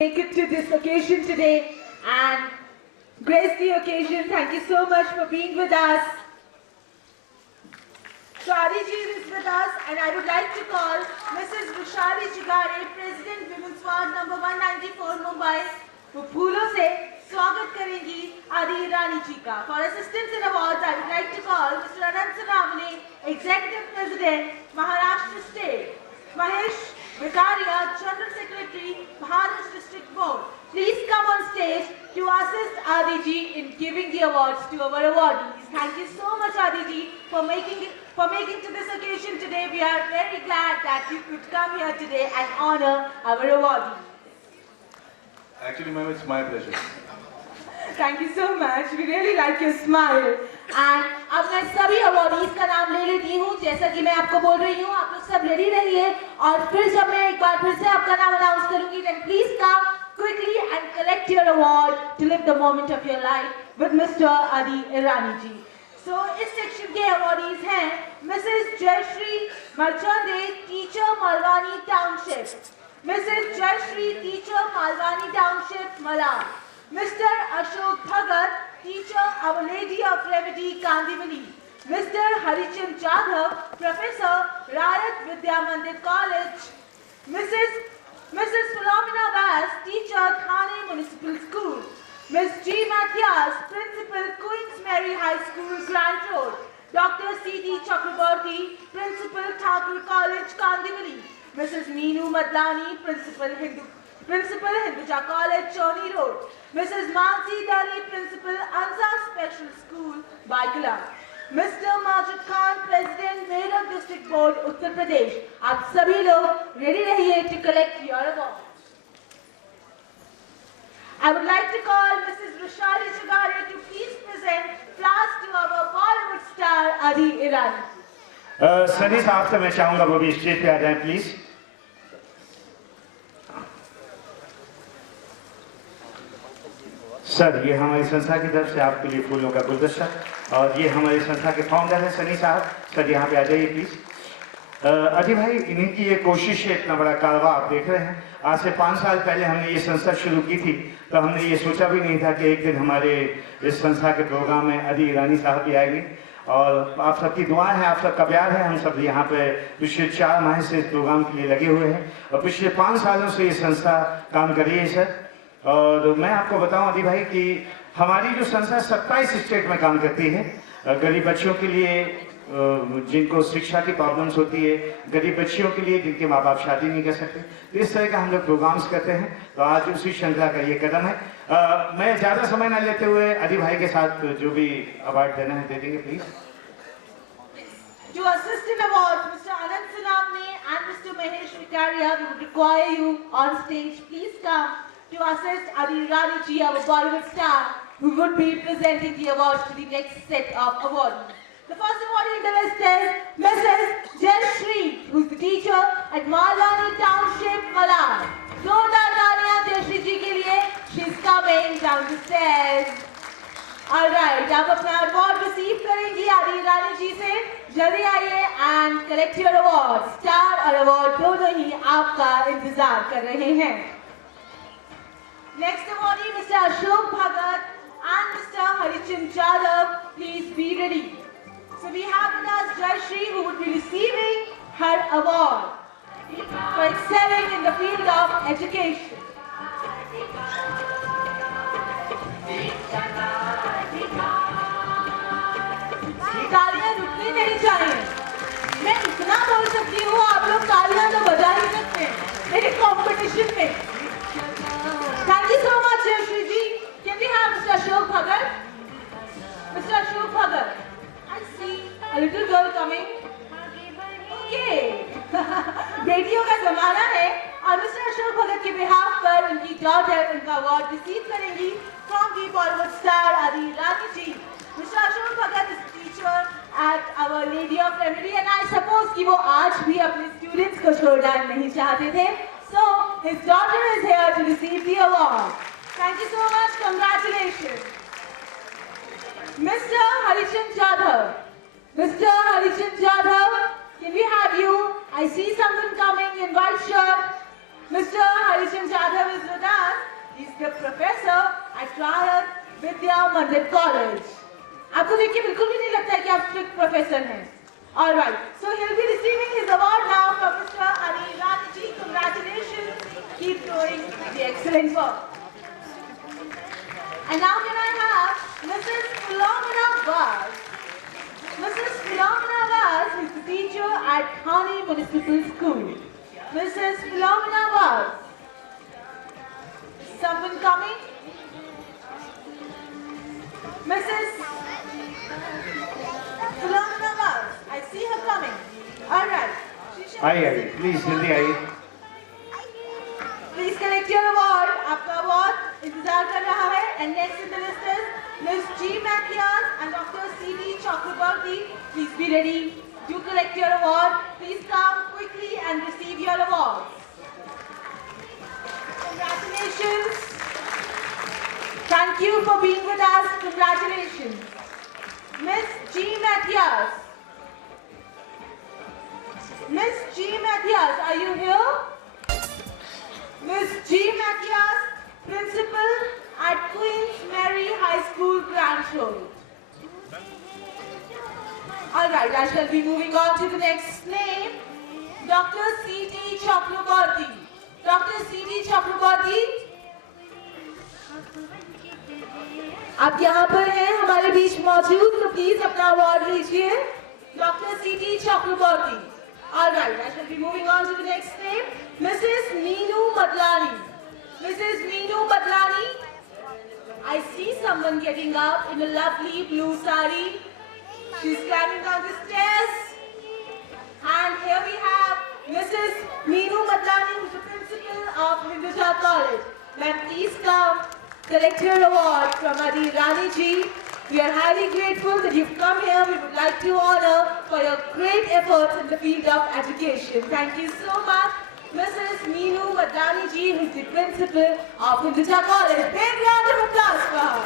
Make it to this occasion today and grace the occasion. Thank you so much for being with us. So Adiji is with us and I would like to call Mrs. Rushali Chigare, President Women's Ward number 194 Mumbai, who फूलों से स्वागत करेंगी आदि ईरानी जी का. For assistance in awards, I would like to call Mr. Anant Sanavane, Executive President, Maharashtra State, Mahesh Vikaria, General Secretary, Maharashtra District Board. Please come on stage to assist Adiji in giving the awards to our awardees. Thank you so much, Adiji, for making to this occasion today. We are very glad that you could come here today and honor our awardees. Actually, ma'am, it's my pleasure. Thank you so much. We really like your smile. And अब मैं सभी अवार्डीज का नाम ले लेती हूँ. जैसा कि मैं आपको बोल रही हूँ, आप लोग सब रेडी रहिए. और फिर जब मैं एक बार फिर से आपका नाम अनाउंस करूँगी, then please come quickly and collect your award to live the moment of your life with Mr. Adi Irani ji. So इस सेक्शन के अवार्डीज हैं Mrs. Jayashree Marchande, Teacher, Malwani Township. Mrs. Jayashree, Teacher, Malwani Township, Malar. Mr. Ashok Bhagat, Teacher, Our Lady of Remedy, Kandivali. Mr. Harichand Jadhav, Professor, Rayat Vidya Mandir College. Mrs. Philomena Vas, Teacher, Thane Municipal School. Ms. G. Mathias, Principal, Queens Mary High School, Grant Road. Dr. C.D. Chakraborty, Principal, Thakur College, Kandivali. Mrs. Meenu Madlani, Principal Hinduja College, Choni Road. Mrs. Mansi Dali, Principal, Ansar Special School, Baikala. Mr. Majid Khan, President, Meerut District Board, Uttar Pradesh. आप सभी लोग ready रहिए to collect your awards. I would like to call Mrs. Rushali Chigare to please present flowers to our Bollywood star Adi Irani. Sunny साहब से मैं चाहूँगा वो भी स्टेज पे आ जाएं प्लीज. सर, ये हमारी संस्था की तरफ से आपके लिए फूलों का गुलदस्ता और ये हमारी संस्था के फाउंडर हैं सनी साहब. सर यहाँ पे आ जाइए प्लीज. अजी भाई, इन्हीं की ये कोशिश है, इतना बड़ा कारवा आप देख रहे हैं. आज से 5 साल पहले हमने ये संस्था शुरू की थी तो हमने ये सोचा भी नहीं था कि एक दिन हमारे इस संस्था के प्रोग्राम में अदी ईरानी साहब भी आएंगे. और आप सबकी दुआएं हैं, आप सबका प्यार है. हम सब यहाँ पे पिछले 4 माह से इस प्रोग्राम के लिए लगे हुए हैं और पिछले 5 सालों से ये संस्था काम कर रही है सर. और मैं आपको बताऊं अदी भाई कि हमारी जो संस्था 27 स्टेट में काम करती है. गरीब बच्चों के लिए जिनको शिक्षा की प्रॉब्लम्स होती है, गरीब बच्चियों के लिए जिनके माँ बाप शादी नहीं कर सकते, तो इस तरह का हम लोग प्रोग्राम्स करते हैं. तो आज उसी श्रृंखला का ये कदम है. मैं ज़्यादा समय ना लेते हुए अदी भाई के साथ जो भी अवार्ड देना है दे देंगे please. To assist in awards, Mr. Anant Sanavane and Mr. Mahesh Vikaria, we would require you on stage. Please come to assist Adi Irani ji, our Bollywood star, who would be presenting the awards to the next set of awardees. The first awardee in the list is Mrs. Jayashree, who is the teacher at Malwani Township, Malar. जोरदार तालियां जयश्री जी के लिए. She is coming down the stairs. All right, आप अपना award receive करेंगी आदि ईरानी जी से. जल्दी आइए and collect your award. Star और अवार्ड दोनों ही आपका इंतजार कर रहे हैं. Next awardee, Mr. Ashok Bhagat and Mr. Harichand Jadhav. Please be ready. So we have with us Jayashree, who would be receiving her award for excelling in the field of education. तालियां रुकनी नहीं चाहिए. मैं इतना बोल सकती हूँ, आप लोग तालियां तो बजा ही सकते हैं मेरे कंपटीशन में. Thank you so much, Jayashree ji. Can we have Mr. Ashok Bhagat? Mr. Ashok Bhagat. I see a little girl coming. Okay. बेटियों का जमाना है और Mr. Ashok Bhagat के behalf पर उनकी daughter उनका award receive करेंगी from the Bollywood star Adi Irani ji. Mr. Ashok Bhagat is a teacher at Our Lady of Remedy and I suppose कि वो आज भी अपने students को छोड़ना नहीं चाहते थे. So his daughter is here to receive the award. Thank you so much. Congratulations. Mr. Harichand Jadhav. Mr. Harichand Jadhav, can we have you? I see someone coming in white shirt. Mr. Harisham Jadhav is with us. He's the professor at Rahat Vidya Mandir College. आपको देख के बिल्कुल भी नहीं लगता है कि आप strict professor हैं. All right. So he'll be receiving his award now from Mr. Anil Ranji. Congratulations. Keep doing the excellent work. And now can I have Mrs. Philomena Vaz. Mrs. Philomena Vaz is the teacher at Thane Municipal School. Mrs. Philomena Vaz. Someone coming? Mrs. Philomena Vaz. I see her coming. All right. आइए प्लीज जल्दी आइए. Please collect your award. आपका award इंतजार कर रहा है. And next in the list is Ms. G. Mathias and Dr. C.D. Chakrabarti. Please be ready to collect your award. Please come quickly and receive your award. Congratulations. Thank you for being with us. Congratulations. Ms. G. Mathias. Ms. G. Mathias, are you here? Ms. G. Mathias, Principal at Queen's Mary High School, Grand Road. Alright, I shall be moving on to the next name. Dr. C.D. Chakrabarti. Dr. C.D. Chakrabarti. आप यहाँ पर हैं हमारे बीच मौजूद, तो प्लीज अपना अवार्ड लीजिए. Dr. C.D. Chakrabarti. All right, I shall be moving on to the next name. Mrs. Meenu Madlani. Mrs. Meenu Madlani. I see someone getting up in a lovely blue sari. She's climbing down the stairs. And here we have Mrs. Meenu Madlani, who's the principal of Hinduja College. Ma'am, please come collect your award from Adi Rani ji. We are highly grateful that you've come here. We would like to honor for your great efforts in the field of education. Thank you so much, Mrs. Meenu Madlani ji, who is the principal of Hinduja College. Big round of applause for her.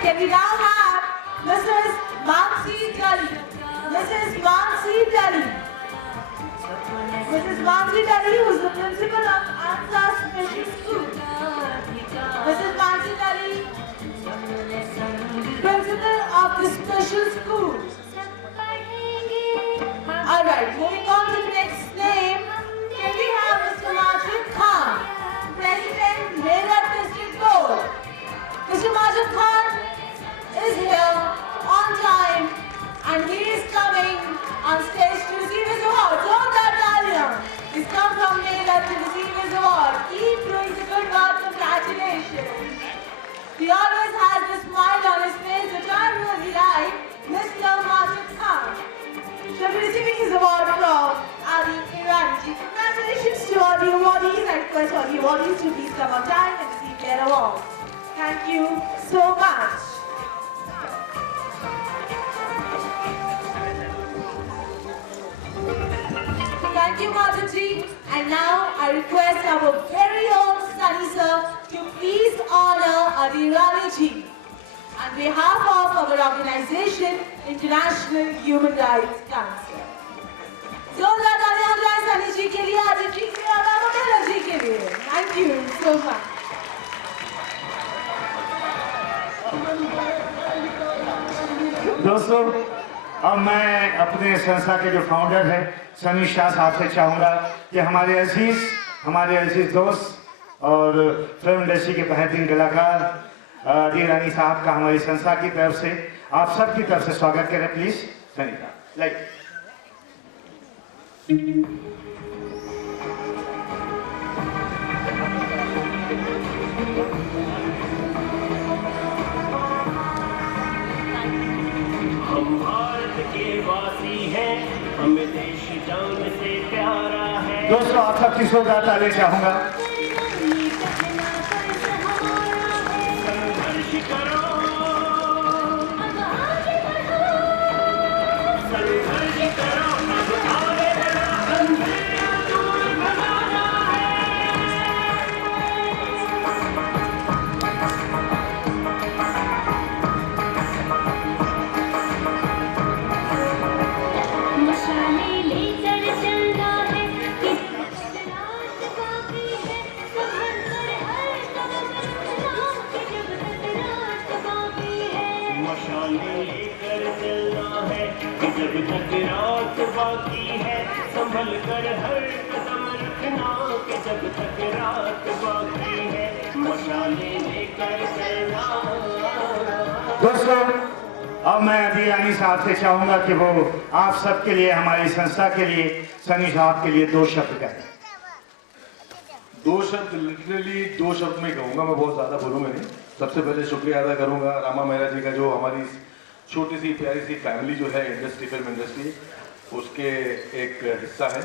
Can we now have Mrs. Mansi Dali? Mrs. Mansi Dali. Mrs. Mansi Dali, who is the principal of Ansa Special School. Mrs. Mansi Dali, principal of the special school. Alright, moving on to the next name. Can we have Mr. Majid Khan, President, Meerut District Board. Mr. Majid Khan is here on time and he is coming on stage to receive his award. He's come from Meerut to receive his award. Keep doing the good work. Congratulations. He always has the smile on his face, which I really like. Mr. Majid Khan shall be receiving his award from Adi Iranji. Congratulations to all the awardees. I request all the awardees to please come on time and receive their awards. Thank you so much. Thank you, Mataji. And now I request our very own Sunny Sir to please honor Adirani ji on behalf of our organization, International Human Rights Council. जोरदार तालियां हो जाए सनी जी के लिए, आदित्य जी के लिए और मोटेला जी के लिए. Thank you so much. दोस्तों, अब मैं अपने संस्था के जो फाउंडर हैं सनी शाह साहब से चाहूँगा कि हमारे अजीज दोस्त और फिल्म इंडस्ट्री के बेहतरीन कलाकार डी रानी साहब का हमारी संस्था की तरफ से आप सबकी तरफ से स्वागत करें प्लीज. सनी साहब लाइक. हम भारत के वासी हैं, हमें देश जान से प्यारा है. दोस्तों, आप सबकी जोरदार तालियां चाहूँगा. संघर्ष करो, संघर्ष करो, आगे बढ़ो, अंधेरा दूर भगाना है. बाकी है, संभल कर हर कदम रखना कि जब तक रात बाकी है, मशाले लेकर चलना। दोस्तों, अब मैं अभी साहब से चाहूंगा कि वो आप सबके लिए, हमारी संस्था के लिए, सनी साहब के लिए 2 शब्द कहें। 2 शब्द लिटरली 2 शब्द में कहूँगा, मैं बहुत ज़्यादा बोलूँगा नहीं। सबसे पहले शुक्रिया अदा करूँगा रामा मेहरा जी का, जो हमारी छोटी सी प्यारी सी फैमिली जो है इंडस्ट्री, फिल्म इंडस्ट्री, उसके एक हिस्सा है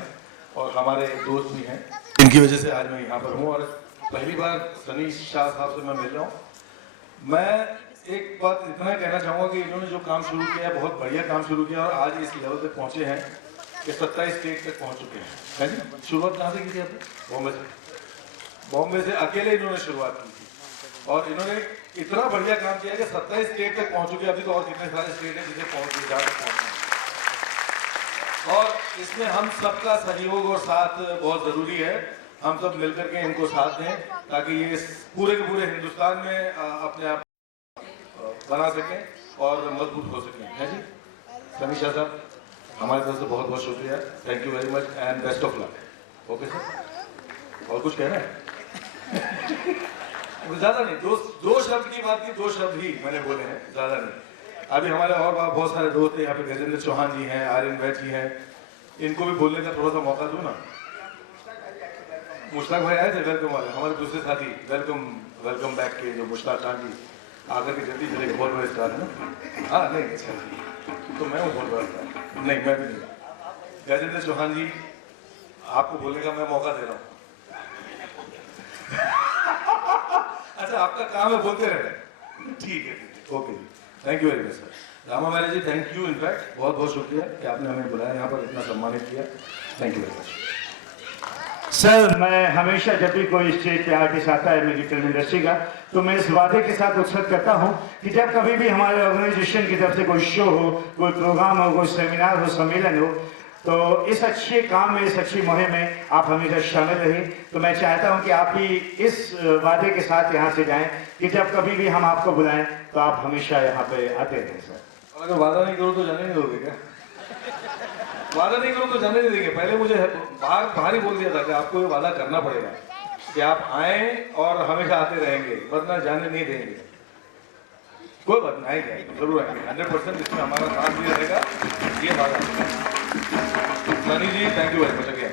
और हमारे दोस्त भी हैं। इनकी वजह से आज मैं यहाँ पर हूँ और पहली बार सनी शाह साहब से मैं मिल रहा हूँ। मैं एक बात इतना कहना चाहूँगा कि इन्होंने जो काम शुरू किया है, बहुत बढ़िया काम शुरू किया और आज इस लेवल तक पहुँचे हैं कि 27 स्टेट तक पहुँच चुके हैं। है जी? शुरुआत कहाँ से की थी आपने? बॉम्बे से। बॉम्बे से अकेले इन्होंने शुरुआत की थी और इन्होंने इतना बढ़िया काम किया कि 27 स्टेट तक पहुँच चुके हैं। अभी तो और कितने सारे स्टेट हैं जिसे पहुँच जहाँ तक पहुँचना है और इसमें हम सबका सहयोग और साथ बहुत ज़रूरी है। हम सब मिलकर के इनको साथ दें ताकि ये पूरे के पूरे हिंदुस्तान में अपने आप बना सकें और मजबूत हो सकें। है जी? सनी शाह साहब, हमारी तरफ से बहुत बहुत शुक्रिया। Thank you very much and best of luck. Okay sir, और कुछ कहना है? ज़्यादा नहीं, 2 शब्द की बात की, 2 शब्द ही मैंने बोले हैं, ज़्यादा नहीं। अभी हमारे और बहुत सारे दोस्त हैं यहाँ पे, गजेंद्र चौहान जी हैं, आर्यन वैद जी हैं, इनको भी बोलने का थोड़ा सा मौका दूँ ना। मुश्ताक भाई आए थे, वेलकम वाले, हमारे दूसरे साथी, वेलकम बैक के जो मुश्ताक खान जी आकर के जल्दी चले, बहुत बड़े स्टार है ना। हाँ नहीं अच्छा, तो मैं हूँ बहुत बड़ा स्टार, नहीं मैं भी नहीं। गजेंद्र चौहान जी, आपको बोलने का मैं मौका दे रहा हूँ। अच्छा, आपका काम है बोलते रहना। ठीक है, ओके जी, thank you very much sir. Rama Mehra ji, thank you, in fact बहुत बहुत शुक्रिया कि आपने हमें बुलाया यहाँ पर, इतना सम्मानित किया। Thank you very much sir. मैं हमेशा जब भी कोई स्टेज पे आर्टिस्ट आता है मेरी फिल्म इंडस्ट्री का, तो मैं इस वादे के साथ उत्सुक करता हूँ कि जब कभी भी हमारे ऑर्गेनाइजेशन की तरफ से कोई शो हो, कोई प्रोग्राम हो, कोई सेमिनार हो, सम्मेलन हो, तो इस अच्छे काम में, इस अच्छी मुहिम में आप हमेशा शामिल रहें। तो मैं चाहता हूँ कि आप भी इस वादे के साथ यहाँ से जाएं कि जब कभी भी हम आपको बुलाएं तो आप हमेशा यहाँ पे आते रहें सर। और अगर वादा नहीं करो तो जाने नहीं दोगे क्या? वादा नहीं करो तो जाने नहीं देंगे। पहले मुझे बाहर ही बोल दिया था कि आपको ये वादा करना पड़ेगा कि आप आए और हमेशा आते रहेंगे, वरना जाने नहीं देंगे। कोई बात नहीं, आएंगे, जरूर आएंगे, 100% इसमें हमारा साथ भी रहेगा, ये वादा। Sunny ji, thank you very much again.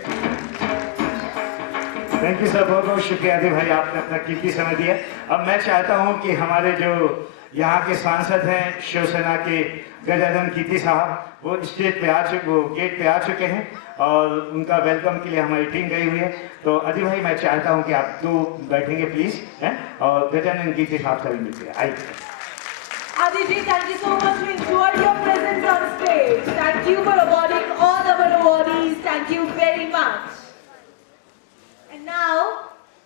Thank you sir, बहुत बहुत शुक्रिया आदि भाई, आपने अपना कीमती समय दिया। अब मैं चाहता हूं कि हमारे जो यहाँ के सांसद हैं शिवसेना के गजानन कीर्ति साहब, वो स्टेज पे वो गेट पे आ चुके हैं और उनका वेलकम के लिए हमारी टीम गई हुई है। तो अदी भाई, मैं चाहता हूं कि आप 2 बैठेंगे प्लीज, हैं, और गजानन कीर्ति साहब से भी मिलते हैं। आइए Adi ji, thank you so much. We enjoyed your presence on stage. Thank you for awarding all our awardees. Thank you very much. And now,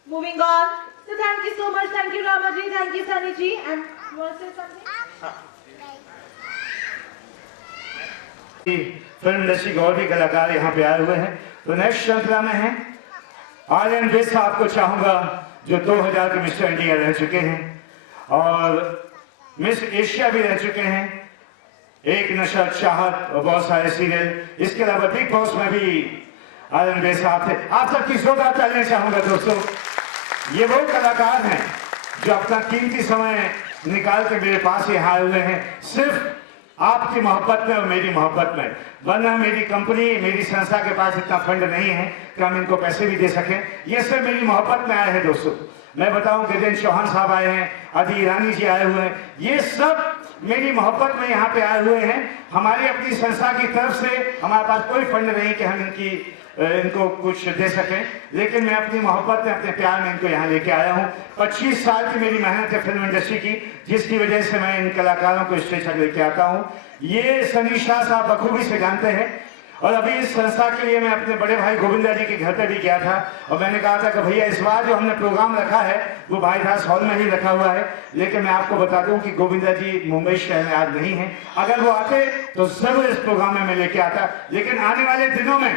moving on. So thank you so much. Thank you Rama ji. Thank you Sunny ji. And you want to say something? Film industry के और भी कलाकार यहाँ पे आए हुए हैं। तो नेक्स्ट श्रृंखला में है आर्यन वैद साहब को चाहूंगा, जो 2000 के मिस्टर इंडिया रह चुके हैं और मिस एशिया भी रह चुके हैं, एक नशा, चाहत और बहुत सारे सीरियल। इसके अलावा बिग बॉस में भी आर्यन वैद साहब थे। आप सबकी जोरदार तालियां चाहूंगा दोस्तों। ये वो कलाकार हैं जो अपना कीमती समय निकाल के मेरे पास यहाँ आए हुए हैं, सिर्फ आपकी मोहब्बत में और मेरी मोहब्बत में। वरना मेरी कंपनी, मेरी संस्था के पास इतना फंड नहीं है कि हम इनको पैसे भी दे सकें। ये सब मेरी मोहब्बत में आए हैं दोस्तों। मैं बताऊं, गजेंद्र चौहान साहब आए हैं, अदी ईरानी जी आए हुए हैं, ये सब मेरी मोहब्बत में यहाँ पे आए हुए हैं। हमारी अपनी संस्था की तरफ से हमारे पास कोई फंड नहीं कि हम इनको कुछ दे सकें, लेकिन मैं अपनी मोहब्बत में, अपने प्यार में इनको यहाँ लेके आया हूँ। 25 साल की मेरी मेहनत है फिल्म इंडस्ट्री की, जिसकी वजह से मैं इन कलाकारों को स्टेज तक लेके आता हूँ। ये सनी शाह साहब बखूबी से जानते हैं और अभी इस संस्था के लिए मैं अपने बड़े भाई गोविंदा जी के घर पर भी गया था और मैंने कहा था कि भैया इस बार जो हमने प्रोग्राम रखा है वो भाई दास हॉल में ही रखा हुआ है, लेकिन मैं आपको बता दूं कि गोविंदा जी मुंबई शहर में आज नहीं है। अगर वो आते तो जरूर इस प्रोग्राम में मैं लेके आता, लेकिन आने वाले दिनों में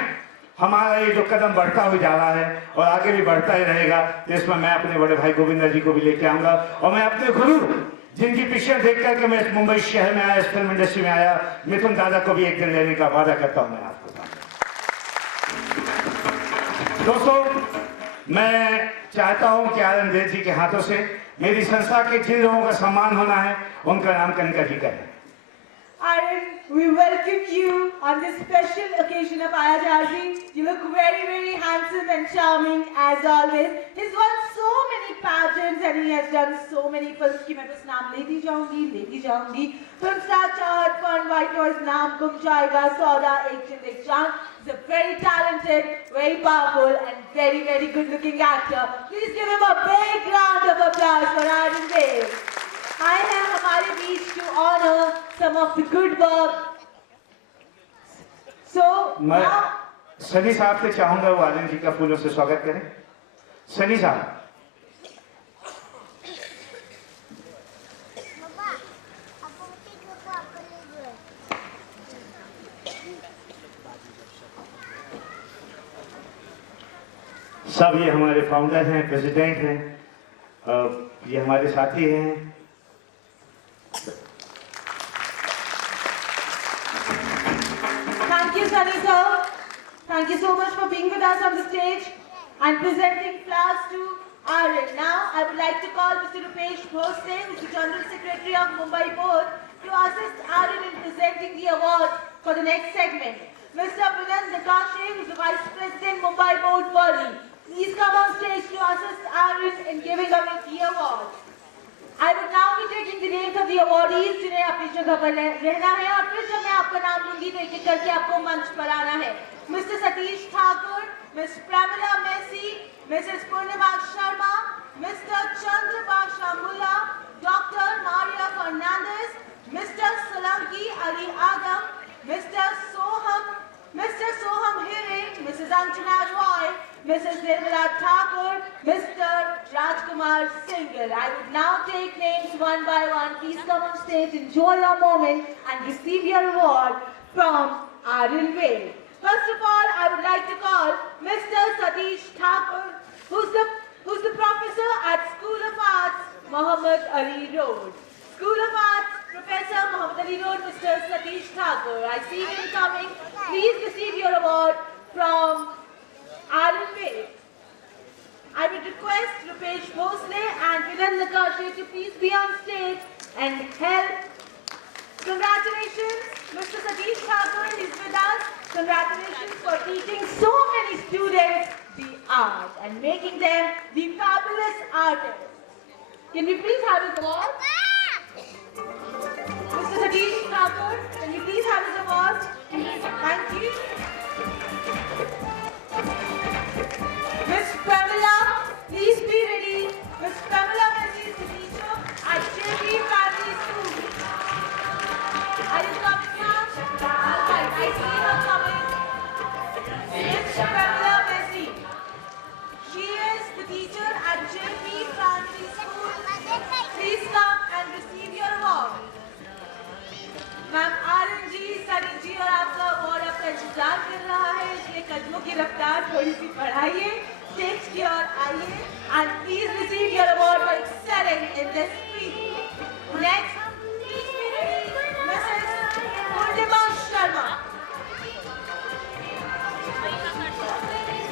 हमारा ये जो कदम बढ़ता हुआ जा रहा है और आगे भी बढ़ता ही रहेगा, तो इसमें मैं अपने बड़े भाई गोविंदा जी को भी लेके आऊंगा और मैं अपने गुरु, जिनकी पिक्चर देख करके मैं मुंबई शहर में आया, इस फिल्म इंडस्ट्री में आया, मिथुन दादा को भी एक दिन लेने का वादा करता हूं मैं आपको। दोस्तों, मैं चाहता हूं कि आनंद देव जी के हाथों से मेरी संस्था के जिन लोगों का सम्मान होना है उनका नाम कनिका जी करें। Arun, we welcome you on this special occasion of Ayajharji. You look very, very handsome and charming as always. He's won so many pageants and he has done so many films कि मैं बस नाम लेती जाऊंगी. Film Star Chahat, Fun, White Noise, Naam, Gum Jayega, Sauda, Ek Jind Ek Jaan. He's a very talented, very powerful and very, very good looking actor. Please give him a big round of applause for Arun Dev. आए हैं हमारे बीच to honor some of the good work. So मैं now, सनी साहब से चाहूंगा वो आनंद जी का फूलों से स्वागत करें। सनी साहब। सब ये हमारे फाउंडर हैं, प्रेसिडेंट हैं, ये हमारे साथी हैं। thank you, Sunny sir. Thank you so much for being with us on the stage and presenting flowers to Arun. Now, I would like to call Mr. Rupesh Bhosle, who is the General Secretary of Mumbai Board, to assist Arun in presenting the award for the next segment. Mr. Vinand Nakashe, who is the Vice President, Mumbai Board, Worli. Please come on stage to assist Arun in giving away the award. I would now be taking the names of the awardees जिन्हें अपनी जगह पर रहना है और फिर जब मैं आपका नाम लूंगी तो एक एक करके आपको मंच पर आना है। Mr. Satish Thakur, Ms. Pramila Messi, Mrs. Purnima Sharma, Mr. Chandrabasha Mulla, Dr. Maria Fernandez, Mr. Solanki Ali Adam, Mr. Soham Hire, Mrs. Anjana Roy, Mrs. Nirmala Thakur, Mr. Rajkumar Singhal. I would now take names one by one. Please come on stage, enjoy your moment and receive your award from Arun Dev. First of all, I would like to call Mr. Satish Thakur, who's the professor at School of Arts, Muhammad Ali Road. School of Arts, Professor Muhammad Ali Road, Mr. Satish Thakur. I see him coming. Please receive your award from Arun Dev. I would request Rupesh Bhosle and Vinand Nakashe to please be on stage and help. Congratulations, Mr. Satish Thakur is with us. Congratulations for teaching so many students the art and making them the fabulous artists. Can we please have his award? Mr. Satish Thakur, can we please have his award? Thank you. Miss Pramila, please be ready. Miss Pramila Messi is the teacher at JP Primary School. Are you coming now? Alright, I see her coming. Miss Pramila Messi. She is the teacher at JP Primary School. Please come and receive your award. Ma'am RN ji, Sunny ji और आपका अवार्ड आपका इंतजार कर रहा है, इसलिए कदमों की रफ्तार थोड़ी सी बढ़ाइए, स्टेज की ओर आइए and please receive your award for excelling in this field. Next, please be ready, Mrs. Purnima Sharma.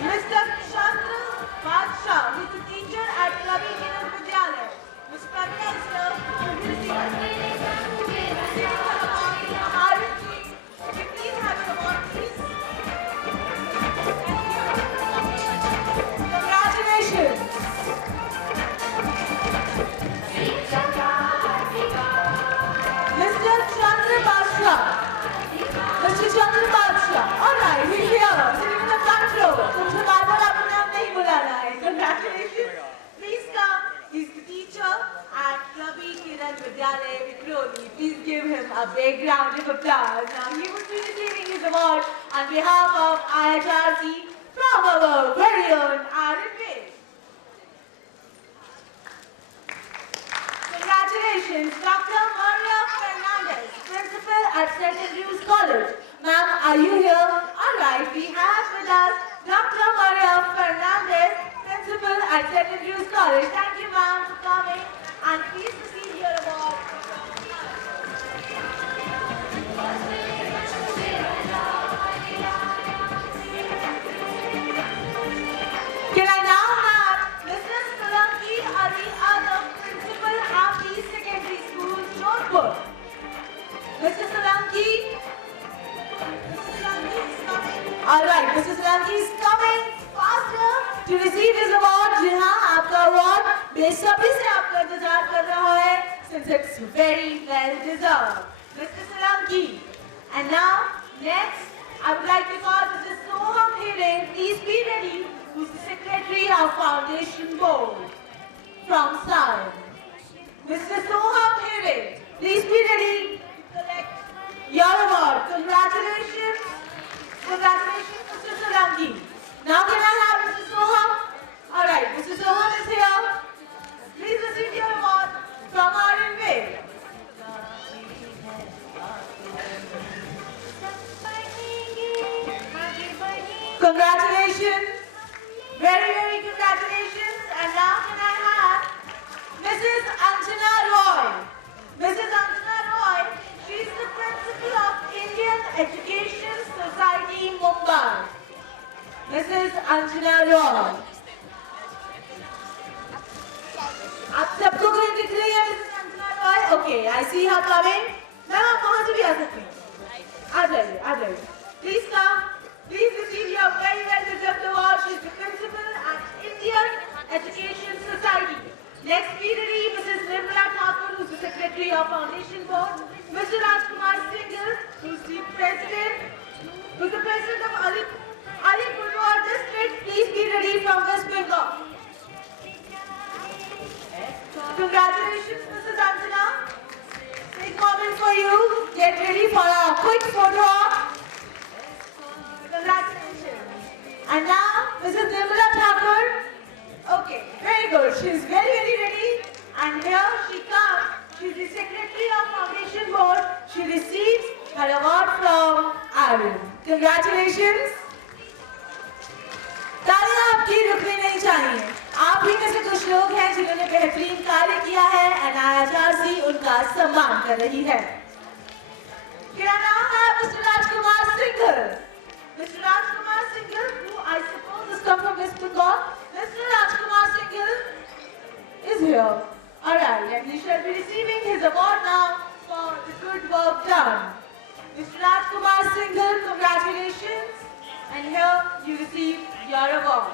Mr. Chandra Badshah, who is the teacher at Ravi Kiran Vidyalaya. Ms. Pramila is here to receive her award. Congratulations! Mr. Chandra Badshah. Mr. Chandra Badshah. Alright, he's here. Sitting in the front row. तुमसे बार-बार आपको नाम नहीं बुलाना है. Congratulations. Please come. He's the teacher at Ravi Kiran Vidyalaya, Vikhroli. Please give him a big round of applause. Now he would be receiving his award on behalf of IHRC from our very own Arun Dev. Congratulations, Dr. Maria Fernandez, Principal at St. Andrews College. Ma'am, are you here? Alright, we have with us Dr. Maria Fernandez, Principal at St. Andrews College. Thank you, ma'am, for coming and please receive your award. to receive his award. जी हाँ, आपका award बेसब्री से आपका इंतजार कर रहा है, since it's very well deserved. Mr. Solanki. And now, next, I would like to call Mr. Soham Hire. Please be ready, who's the Secretary of Foundation Board from SAR. Mr. Soham Hire, please be ready to collect your award. Congratulations. Congratulations, Mr. Solanki. Now can I have Mr. Soham? Alright, Mr. Soham is here. Please receive your award from RNV. Congratulations. Very, very congratulations. And now can I have Mrs. Anjana Roy. Mrs. Anjana Roy, she's the principal of Indian Education Society, Mumbai. Mrs. Anjana Roy. आप सबको कोई दिख रही है Mrs. Anjana Roy? Okay, I see her coming. Ma'am आप वहाँ से भी आ सकती हैं. आ जाइए, आ जाइए. Please come. Please receive your very well deserved award. She's the principal at Indian Education Society. Next speakery, Mrs. Nirmala Thakur, who's the Secretary of Foundation Board. Mr. Rajkumar Singhal, who's the President of Alipurduar District. Please be ready from West Bengal. Congratulations, Mrs. Anjana. Big moment for you. Get ready for a quick photo op. Congratulations. And now, Mrs. Nirmala Thakur. Okay, very good. She's very, very ready. And here she comes. She's the Secretary of Foundation Board. She receives her award from Arun. Congratulations. तालियां आपकी रुकनी नहीं चाहिए. आप ही में से कुछ लोग हैं जिन्होंने बेहतरीन कार्य किया है and IHRC उनका सम्मान कर रही है. Can I now have Mr. Rajkumar Singhal? Mr. Rajkumar Singhal, who I suppose has come from West Bengal. Mr. Rajkumar Singhal is here. Alright, and he shall be receiving his award now for the good work done. Mr. Rajkumar Singhal, congratulations. And here you receive your award.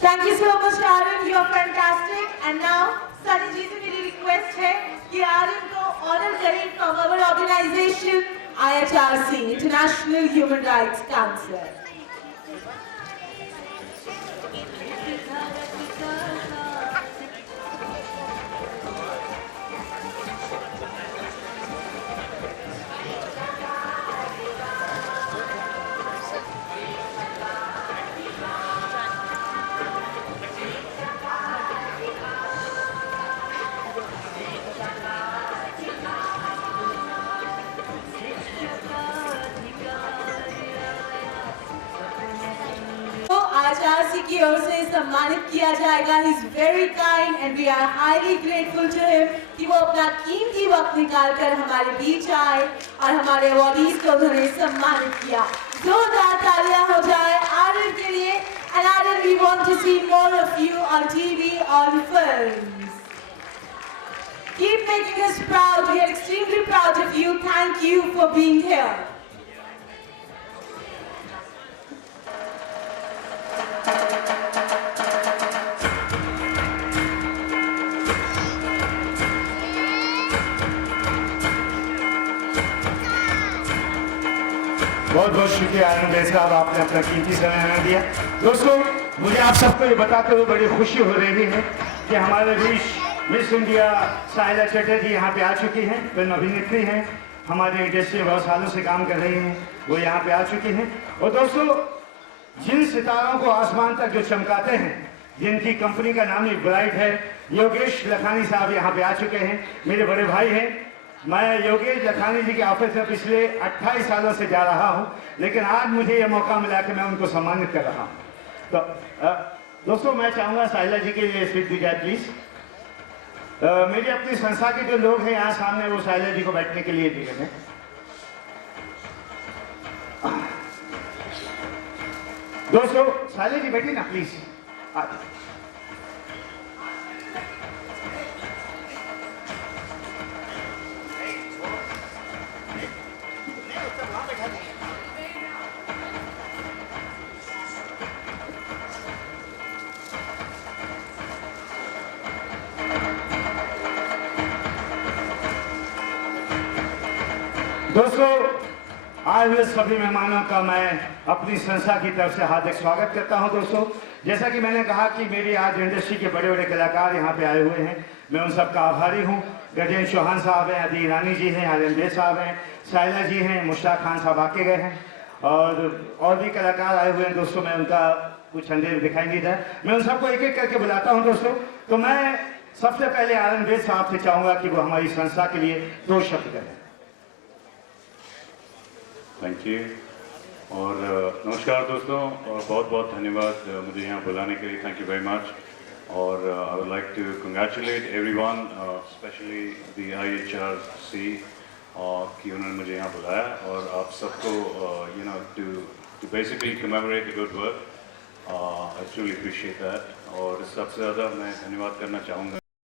Thank you so much, Arun. You are fantastic. And now, Sunny ji से मेरी request है कि आर्यन को honor करें from our organization IHRC, International Human Rights Council. IHRC की ओर से सम्मानित किया जाएगा. He is very kind and we are highly grateful to him कि वो अपना कीमती वक्त निकालकर हमारे बीच आए और हमारे अवॉर्डीज को उन्होंने सम्मानित किया. जोरदार तालियां हो जाए आर्यन के लिए. And Aryan, we want to see more of you on TV, on films. Keep making us proud. We are extremely proud of you. Thank you for being here. बहुत बहुत शुक्रिया आनंद भाई साहब, आपने अपना कीमती समय दिया. दोस्तों, मुझे आप सबको ये बताते हुए बड़ी खुशी हो रही है कि हमारे बीच मिस इंडिया साहिला चटर्जी यहाँ पे आ चुकी हैं. फिल्म अभिनेत्री हैं, हमारे इंडस्ट्री में बहुत सालों से काम कर रही हैं, वो यहाँ पे आ चुकी हैं. और दोस्तों, जिन सितारों को आसमान तक जो चमकाते हैं, जिनकी कंपनी का नाम ही ब्राइट है, योगेश लखानी साहब यहाँ पे आ चुके हैं. मेरे बड़े भाई हैं. मैं योगेश लखानी जी के ऑफिस में पिछले 28 सालों से जा रहा हूं, लेकिन आज मुझे ये मौका मिला कि मैं उनको सम्मानित कर रहा हूं. तो दोस्तों, मैं चाहूँगा साहिला जी के लिए सीट दी जाए प्लीज़. मेरी अपनी संस्था के जो लोग हैं यहाँ सामने, वो साहिला जी को बैठने के लिए दिए हैं. दोस्तों, साहिला जी बैठिए ना प्लीज़. दोस्तों, आए हुए सभी मेहमानों का मैं अपनी संस्था की तरफ से हार्दिक स्वागत करता हूं। दोस्तों, जैसा कि मैंने कहा कि मेरी आज इंडस्ट्री के बड़े बड़े कलाकार यहाँ पे आए हुए हैं, मैं उन सबका आभारी हूँ। गजेंद्र चौहान साहब हैं, अदी ईरानी जी हैं, आर्यन बेग साहब हैं, साइला जी हैं, मुश्ताक खान साहब आके गए हैं और भी कलाकार आए हुए हैं। दोस्तों, मैं उनका कुछ अंधेर दिखाई नहीं रहा, मैं उन सबको एक एक करके बुलाता हूँ। दोस्तों, तो मैं सबसे पहले आर्यन बेग साहब से चाहूँगा कि वो हमारी संस्था के लिए 2 शब्द करें। थैंक यू और नमस्कार दोस्तों, और बहुत बहुत धन्यवाद मुझे यहाँ बुलाने के लिए। Thank you very much. और I would like to congratulate everyone, specially the IHRC कि उन्होंने मुझे यहाँ बुलाया और आप सबको you know to basically commemorate a good work. I truly appreciate that. और सबसे ज़्यादा मैं धन्यवाद करना चाहूँगा